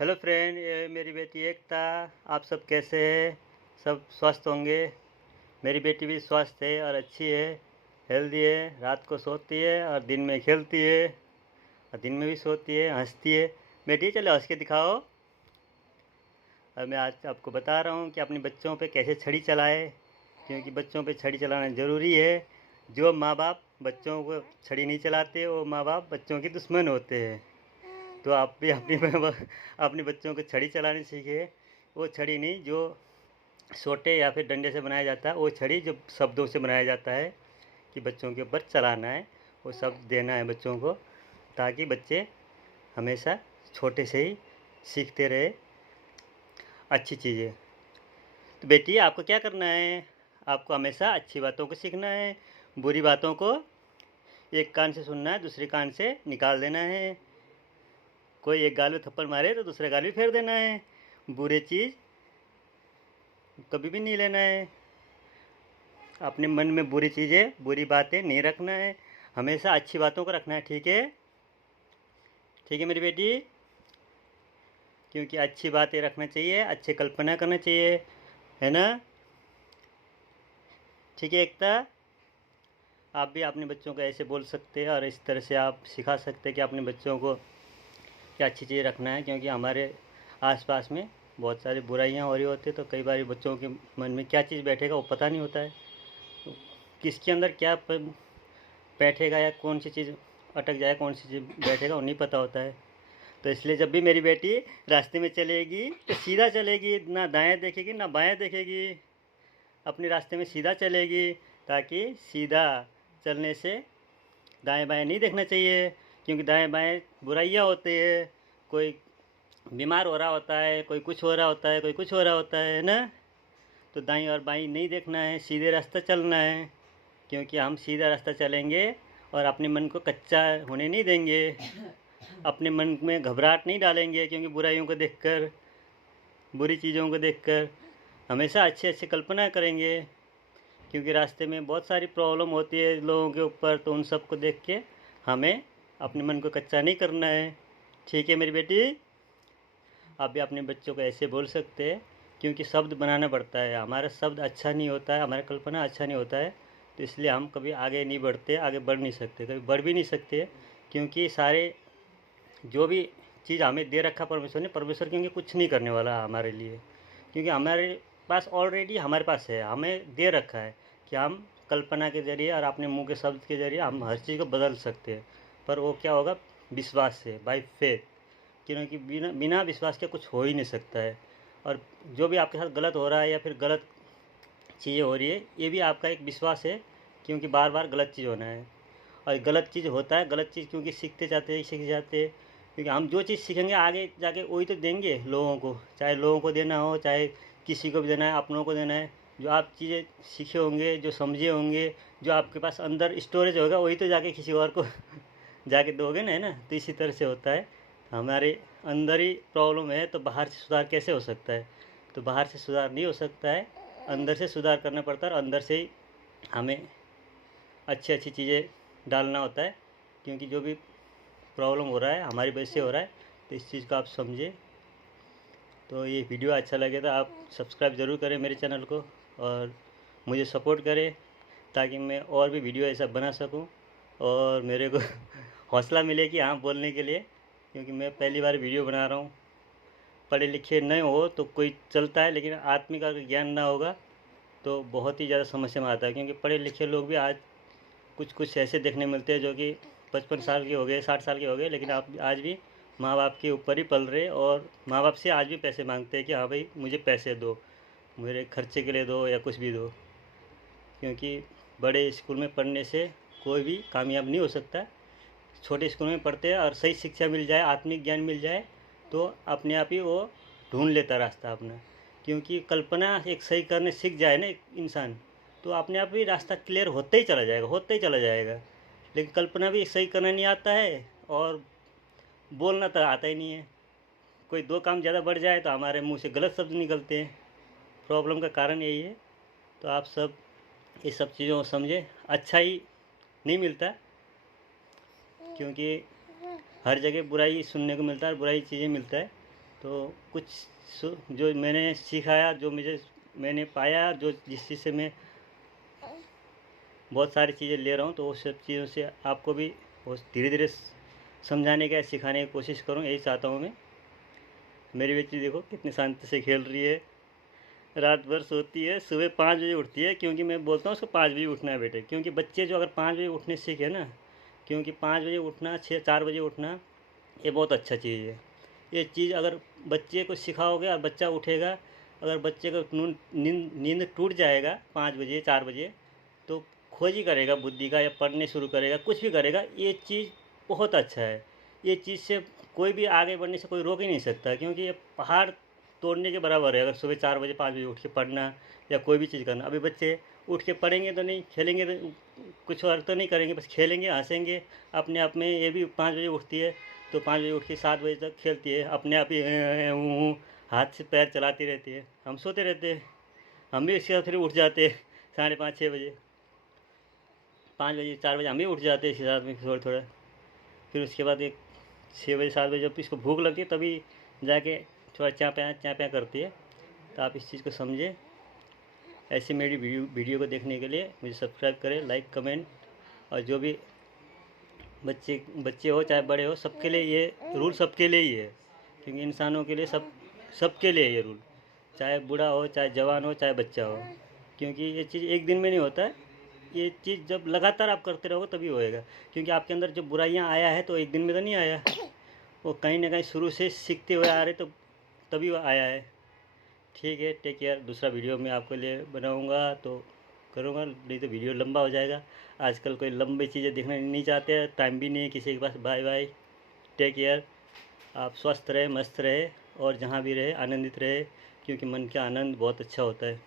Hello friend, ये मेरी बेटी एकता। आप सब कैसे हैं? सब स्वस्थ होंगे। मेरी बेटी भी स्वस्थ है और अच्छी है, हेल्दी है। रात को सोती है और दिन में खेलती है, और दिन में भी सोती है, हंसती है। बेटी चलो हंस के दिखाओ। और मैं आज आपको बता रहा हूँ कि अपने बच्चों पे कैसे छड़ी चलाए, क्योंकि बच्चों पे छड़ी चलाना ज़रूरी है। जो माँ बाप बच्चों को छड़ी नहीं चलाते वो माँ बाप बच्चों के दुश्मन होते हैं। तो आप भी अपने बच्चों को छड़ी चलानी सीखिए। वो छड़ी नहीं जो सोटे या फिर डंडे से बनाया जाता है, वो छड़ी जो शब्दों से बनाया जाता है कि बच्चों के ऊपर चलाना है। वो शब्द देना है बच्चों को, ताकि बच्चे हमेशा छोटे से ही सीखते रहे अच्छी चीज़ें। तो बेटी आपको क्या करना है? आपको हमेशा अच्छी बातों को सीखना है। बुरी बातों को एक कान से सुनना है, दूसरे कान से निकाल देना है। कोई एक गाल में थप्पड़ मारे तो दूसरे गाल भी फेर देना है। बुरे चीज़ कभी भी नहीं लेना है। अपने मन में बुरी चीज़ें, बुरी बातें नहीं रखना है। हमेशा अच्छी बातों को रखना है। ठीक है? ठीक है मेरी बेटी? क्योंकि अच्छी बातें रखना चाहिए, अच्छे कल्पना करना चाहिए, है ना? ठीक है एकता? आप भी अपने बच्चों को ऐसे बोल सकते हैं और इस तरह से आप सिखा सकते हैं कि अपने बच्चों को क्या अच्छी चीज़ रखना है। क्योंकि हमारे आसपास में बहुत सारी बुराइयां हो रही होती है, तो कई बार बच्चों के मन में क्या चीज़ बैठेगा वो पता नहीं होता है। तो किसके अंदर क्या बैठेगा या कौन सी चीज़ अटक जाए, कौन सी चीज़ बैठेगा वो नहीं पता होता है। तो इसलिए जब भी मेरी बेटी रास्ते में चलेगी तो सीधा चलेगी, ना दाएं देखेगी ना बाएं देखेगी। अपने रास्ते में सीधा चलेगी, ताकि सीधा चलने से दाएं बाएं नहीं देखना चाहिए। क्योंकि दाएं बाएं बुराइयाँ होती है। कोई बीमार हो रहा होता है, कोई कुछ हो रहा होता है, कोई कुछ हो रहा होता है ना। तो दाईं और बाईं नहीं देखना है, सीधे रास्ता चलना है। क्योंकि हम सीधा रास्ता चलेंगे और अपने मन को कच्चा होने नहीं देंगे। अपने मन में घबराहट नहीं डालेंगे, क्योंकि बुराइयों को देखकर, बुरी चीज़ों को देखकर हमेशा अच्छी अच्छी कल्पना करेंगे। क्योंकि रास्ते में बहुत सारी प्रॉब्लम होती है लोगों के ऊपर, तो उन सब को देख के हमें अपने मन को कच्चा नहीं करना है। ठीक है मेरी बेटी? आप भी अपने बच्चों को ऐसे बोल सकते हैं। क्योंकि शब्द बनाना पड़ता है, हमारा शब्द अच्छा नहीं होता है, हमारा कल्पना अच्छा नहीं होता है, तो इसलिए हम कभी आगे नहीं बढ़ते, आगे बढ़ नहीं सकते, कभी बढ़ भी नहीं सकते। क्योंकि सारे जो भी चीज़ हमें दे रखा परमेश्वर ने, परमेश्वर क्योंकि कुछ नहीं करने वाला हमारे लिए। क्योंकि हमारे पास ऑलरेडी हमारे पास है, हमें दे रखा है कि हम कल्पना के ज़रिए और अपने मुंह के शब्द के ज़रिए हम हर चीज़ को बदल सकते हैं। पर वो क्या होगा? विश्वास से, बाय फेथ। क्योंकि बिना बिना विश्वास के कुछ हो ही नहीं सकता है। और जो भी आपके साथ गलत हो रहा है या फिर गलत चीज़ें हो रही है, ये भी आपका एक विश्वास है। क्योंकि बार बार गलत चीज़ होना है, और गलत चीज़ होता है, गलत चीज़ क्योंकि सीखते जाते हैं, सीख जाते हैं। क्योंकि हम जो चीज़ सीखेंगे आगे जाके वही तो देंगे लोगों को, चाहे लोगों को देना हो, चाहे किसी को भी देना है, अपनों को देना है। जो आप चीज़ें सीखे होंगे, जो समझे होंगे, जो आपके पास अंदर स्टोरेज होगा, वही तो जाके किसी और को जाके दोगे ना, है ना? तो इसी तरह से होता है। हमारे अंदर ही प्रॉब्लम है तो बाहर से सुधार कैसे हो सकता है? तो बाहर से सुधार नहीं हो सकता है, अंदर से सुधार करना पड़ता है, और अंदर से ही हमें अच्छी अच्छी चीज़ें डालना होता है। क्योंकि जो भी प्रॉब्लम हो रहा है हमारी वजह से हो रहा है, तो इस चीज़ को आप समझे। तो ये वीडियो अच्छा लगे तो आप सब्सक्राइब ज़रूर करें मेरे चैनल को, और मुझे सपोर्ट करें, ताकि मैं और भी वीडियो ऐसा बना सकूं, और मेरे को हौसला मिले कि हाँ बोलने के लिए। क्योंकि मैं पहली बार वीडियो बना रहा हूँ। पढ़े लिखे नहीं हो तो कोई चलता है, लेकिन आत्मिक अगर ज्ञान ना होगा तो बहुत ही ज़्यादा समस्या में आता है। क्योंकि पढ़े लिखे लोग भी आज कुछ कुछ ऐसे देखने मिलते हैं जो कि 55 साल के हो गए, 60 साल के हो गए, लेकिन आप आज भी माँ बाप के ऊपर ही पल रहे, और माँ बाप से आज भी पैसे मांगते हैं कि हाँ भाई मुझे पैसे दो, मेरे खर्चे के लिए दो या कुछ भी दो। क्योंकि बड़े स्कूल में पढ़ने से कोई भी कामयाब नहीं हो सकता। छोटे स्कूल में पढ़ते हैं और सही शिक्षा मिल जाए, आत्मिक ज्ञान मिल जाए, तो अपने आप ही वो ढूंढ लेता रास्ता अपना। क्योंकि कल्पना एक सही करने सीख जाए ना एक इंसान, तो अपने आप ही रास्ता क्लियर होते ही चला जाएगा, होते ही चला जाएगा। लेकिन कल्पना भी सही करना नहीं आता है, और बोलना तो आता ही नहीं है। कोई दो काम ज़्यादा बढ़ जाए तो हमारे मुंह से गलत शब्द निकलते हैं। प्रॉब्लम का कारण यही है। तो आप सब इस सब चीज़ों को समझें। अच्छा ही नहीं मिलता, क्योंकि हर जगह बुराई सुनने को मिलता है और बुराई चीज़ें मिलता है। तो कुछ जो मैंने सिखाया, जो मैंने पाया, जो जिस चीज़ से मैं बहुत सारी चीज़ें ले रहा हूँ, तो वो सब चीज़ों से आपको भी धीरे धीरे समझाने का, सिखाने की कोशिश करूँ, यही चाहता हूँ मैं। मेरी बेटी देखो कितनी शांति से खेल रही है, रात भर सोती है, सुबह 5 बजे उठती है, क्योंकि मैं बोलता हूँ उसको 5 बजे उठना है बेटे, क्योंकि बच्चे जो अगर 5 बजे उठने सीखे ना, क्योंकि 5 बजे उठना, 4 बजे उठना, ये बहुत अच्छा चीज़ है। ये चीज़ अगर बच्चे को सिखाओगे और बच्चा उठेगा, अगर बच्चे को नींद टूट जाएगा 5 बजे 4 बजे, तो खोज ही करेगा बुद्धि का, या पढ़ने शुरू करेगा, कुछ भी करेगा। ये चीज़ बहुत अच्छा है। ये चीज़ से कोई भी आगे बढ़ने से कोई रोक ही नहीं सकता, क्योंकि ये पहाड़ तोड़ने के बराबर है अगर सुबह 4 बजे 5 बजे उठ के पढ़ना या कोई भी चीज़ करना। अभी बच्चे उठ के पढ़ेंगे तो नहीं, खेलेंगे तो कुछ और तो नहीं करेंगे, बस खेलेंगे, हंसेंगे अपने आप में। ये भी 5 बजे उठती है, तो 5 बजे उठ के 7 बजे तक खेलती है, अपने आप ही हाथ से पैर चलाती रहती है। हम सोते रहते हैं, हम भी इसके साथ फिर उठ जाते हैं 5:30-6 बजे, 5 बजे 4 बजे हम भी उठ जाते हैं इसके साथ में थोड़ा थोड़ा। फिर उसके बाद एक 6 बजे 7 बजे जब इसको भूख लगती है, तभी जाके थोड़ा चाँ प्याँ करती है। तो आप इस चीज़ को समझें। ऐसे मेरी वीडियो को देखने के लिए मुझे सब्सक्राइब करें, लाइक, कमेंट। और जो भी बच्चे हो चाहे बड़े हो, सबके लिए ये रूल सबके लिए ही है, क्योंकि इंसानों के लिए सबके लिए ये रूल, चाहे बूढ़ा हो, चाहे जवान हो, चाहे बच्चा हो। क्योंकि ये चीज़ एक दिन में नहीं होता है, ये चीज़ जब लगातार आप करते रहोगे तभी होएगा। क्योंकि आपके अंदर जब बुराइयाँ आया है तो एक दिन में तो नहीं आया, वो कहीं ना कहीं शुरू से सीखते हुए आ रहे, तो तभी वो आया है। ठीक है, टेक केयर। दूसरा वीडियो मैं आपके लिए बनाऊंगा तो करूंगा, नहीं तो वीडियो लंबा हो जाएगा। आजकल कोई लंबी चीज़ें देखना नहीं चाहते हैं, टाइम भी नहीं है किसी के पास। Bye bye, take care. आप स्वस्थ रहे, मस्त रहे, और जहाँ भी रहे आनंदित रहे, क्योंकि मन का आनंद बहुत अच्छा होता है।